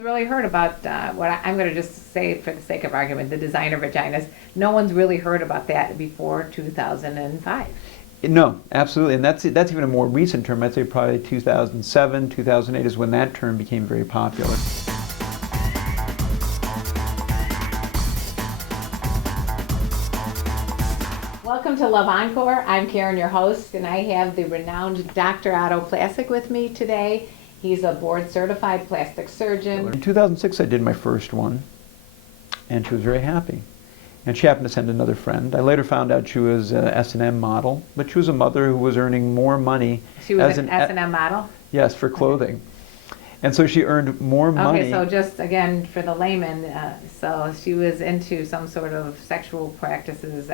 one's really heard about I'm going to just say for the sake of argument, the designer vaginas. No one's really heard about that before 2005. No, absolutely, and that's even a more recent term. I'd say probably 2007, 2008 is when that term became very popular. Welcome to Love Encore. I'm Karen, your host, and I have the renowned Dr. Otto Placik with me today. He's a board-certified plastic surgeon. In 2006, I did my first one, and she was very happy. And she happened to send another friend. I later found out she was an S&M model, but she was a mother who was earning more money. She was an S&M model? Yes, for clothing. And so she earned more money. Okay, so just again for the layman, so she was into some sort of sexual practices,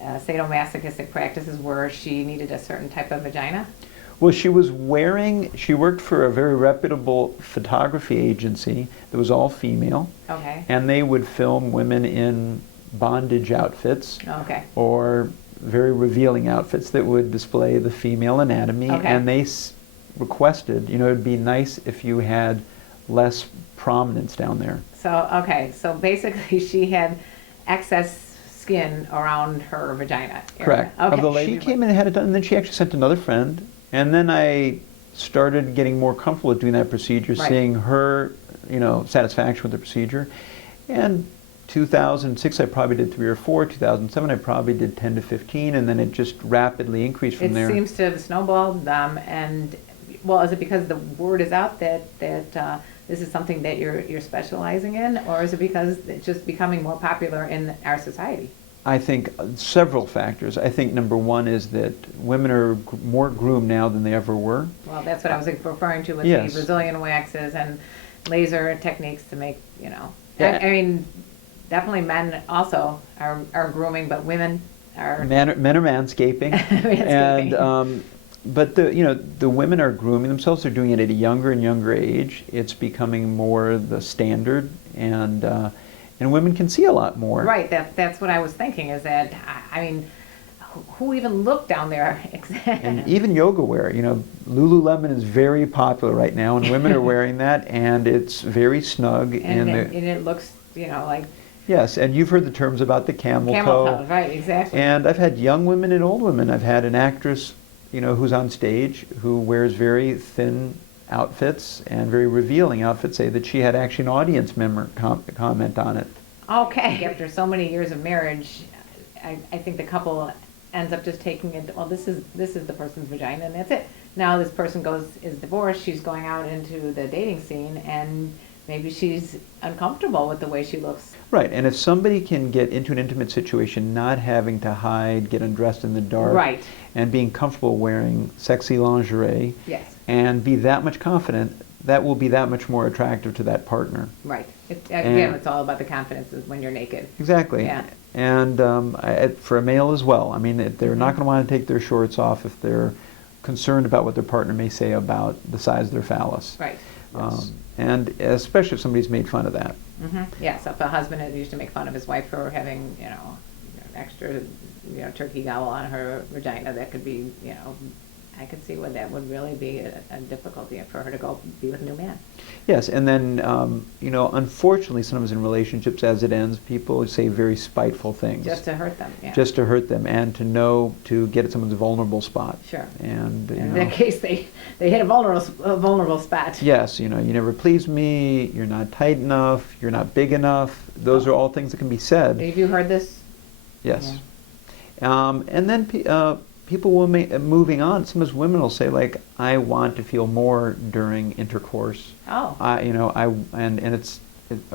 sadomasochistic practices where she needed a certain type of vagina? Well, she worked for a very reputable photography agency that was all female. Okay. And they would film women in bondage outfits. Okay. Or very revealing outfits that would display the female anatomy. Okay. And they requested, it'd be nice if you had less prominence down there. So, okay, so basically she had excess skin around her vagina area. Correct. Okay. Of the lady. She came in and had it done, and then she actually sent another friend. And then I started getting more comfortable with doing that procedure, right. Seeing her, satisfaction with the procedure. And 2006, I probably did 3 or 4. 2007, I probably did 10 to 15, and then it just rapidly increased from there. It seems to have snowballed, and well, is it because the word is out that this is something that you're specializing in, or is it because it's just becoming more popular in our society? I think several factors. I think number one is that women are more groomed now than they ever were. Well, that's what I was referring to with yes. the Brazilian waxes and laser techniques to make, Yeah. I mean, definitely men also are grooming, but women are... Men are manscaping. And, but the women are grooming themselves. They're doing it at a younger and younger age. It's becoming more the standard, and women can see a lot more. Right, that's what I was thinking, is that, I mean, who even looked down there? And even yoga wear, Lululemon is very popular right now, and women are wearing that, and it's very snug. And it looks, like... Yes, and you've heard the terms about the camel toe. Camel toe, right, exactly. And I've had young women and old women. I've had an actress, who's on stage, who wears very thin outfits and very revealing outfits, say that she had actually an audience member comment on it. Okay. After so many years of marriage, I think the couple ends up just taking it, well, this is the person's vagina and that's it. Now this person is divorced, she's going out into the dating scene, and maybe she's uncomfortable with the way she looks. Right, and if somebody can get into an intimate situation not having to hide, get undressed in the dark, right. And being comfortable wearing sexy lingerie, yes. And be that much confident, that will be that much more attractive to that partner. Right. It's all about the confidence when you're naked. Exactly. Yeah. And for a male as well. I mean, they're not going to want to take their shorts off if they're concerned about what their partner may say about the size of their phallus. Right. And especially if somebody's made fun of that. Mm-hmm. Yeah, so if a husband used to make fun of his wife for having, extra, turkey gobble on her vagina, that could be, I could see where that would really be a difficulty for her to go be with a new man. Yes, and then, unfortunately, sometimes in relationships, as it ends, people say very spiteful things. Just to hurt them, yeah. Just to hurt them, and to get at someone's vulnerable spot. Sure. And in that case, they hit a vulnerable spot. Yes, you never pleased me, you're not tight enough, you're not big enough. Those are all things that can be said. Have you heard this? Yes. Yeah. And then people will moving on. Sometimes women will say, like, I want to feel more during intercourse. Oh.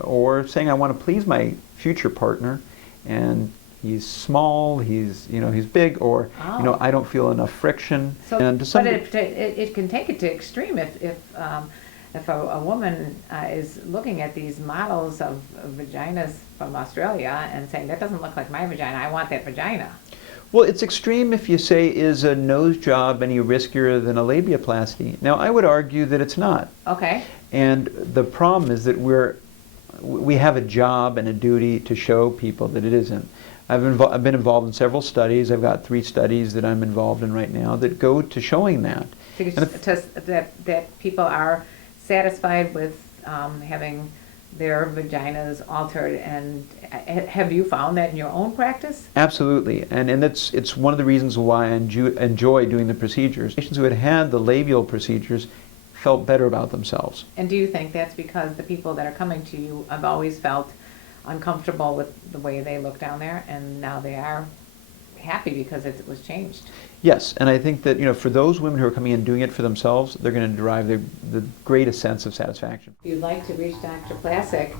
Or saying I want to please my future partner, and he's small, he's big, or I don't feel enough friction. So, but it can take it to extreme if a woman is looking at these models of vaginas from Australia and saying, that doesn't look like my vagina, I want that vagina. Well, it's extreme if you say, is a nose job any riskier than a labiaplasty? Now, I would argue that it's not. Okay. And the problem is that we have a job and a duty to show people that it isn't. I've been involved in several studies. I've got 3 studies that I'm involved in right now that go to showing that. That people are satisfied with having their vaginas altered. And have you found that in your own practice? Absolutely, and it's one of the reasons why I enjoy doing the procedures. Patients who had had the labial procedures felt better about themselves. And do you think that's because the people that are coming to you have always felt uncomfortable with the way they look down there, and now they are happy because it was changed? Yes, and I think that, you know, for those women who are coming in and doing it for themselves, they're going to derive the greatest sense of satisfaction. If you'd like to reach Dr. Placik,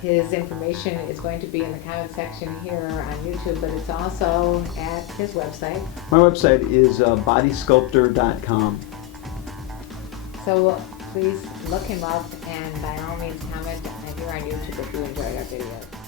his information is going to be in the comment section here on YouTube, but it's also at his website. My website is bodysculptor.com. So please look him up, and by all means comment here on YouTube if you enjoyed our video.